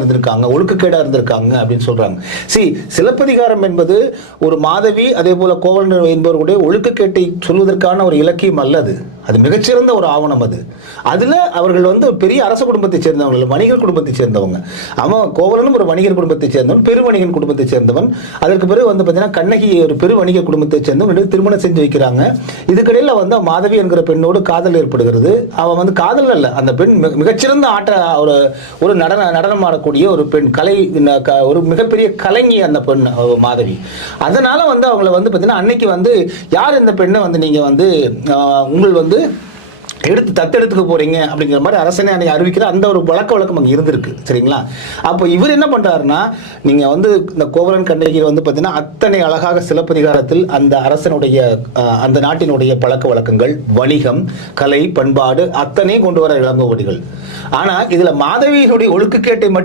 இருந்திருக்காங்க, ஒழுக்கக்கேடா இருந்திருக்காங்க அப்படின்னு சொல்றாங்க. சிலப்பதிகாரம் என்பது ஒரு மாதவி அதே போல கோவலன் என்பவர்களுடைய ஒழுக்கக்கேட்டை சொல்வதற்கான ஒரு இலக்கியம் அல்ல. அது மிகச்சிறந்த ஒரு ஆவணம். அதுல அவர்கள் பெரிய அரச குடும்பத்தை சேர்ந்தவங்க, வணிகர் குடும்பத்தை சேர்ந்தவங்க. அவன் கோவலனும் ஒரு வணிகர் குடும்பத்தை சேர்ந்தவன், பெருவணிகன் குடும்பத்தை சேர்ந்தவன். அதற்கு பிறகு பார்த்தீங்கன்னா கண்ணகி ஒரு பெரு வணிக குடும்பத்தை சேர்ந்தவன், திருமணம் செஞ்சு வைக்கிறாங்க. இதுக்கிடையில மாதவி என்கிற பெண்ணோடு காதல் ஏற்படுகிறது. அவன் காதல் அல்ல, அந்த பெண் மிகச்சிறந்த ஒரு நடனம் ஆடக்கூடிய ஒரு பெண், ஒரு மிகப்பெரிய கலைஞி அந்த பெண் மாதவி. அதனால அவங்களை பார்த்தீங்கன்னா அன்னைக்கு யார் இந்த பெண்ணை நீங்க உங்கள் எடுத்து தத்தெடுத்துக்க போறீங்க அப்படிங்கிற மாதிரி அரசனை அன்னைக்கு அறிவிக்கிற அந்த ஒரு வழக்கம் அங்கே இருந்திருக்கு. சரிங்களா? அப்போ இவர் என்ன பண்றாருன்னா, நீங்க இந்த கோவலன் கண்ணகி பார்த்தீங்கன்னா அத்தனை அழகாக சிலப்பதிகாரத்தில் அந்த அரசனுடைய அந்த நாட்டினுடைய பழக்க வழக்கங்கள், வணிகம், கலை, பண்பாடு அத்தனை கொண்டு வர இளங்கோவடிகள். ஆனா இதுல மாதவியினுடைய ஒழுக்கக்கேட்டை மட்டும்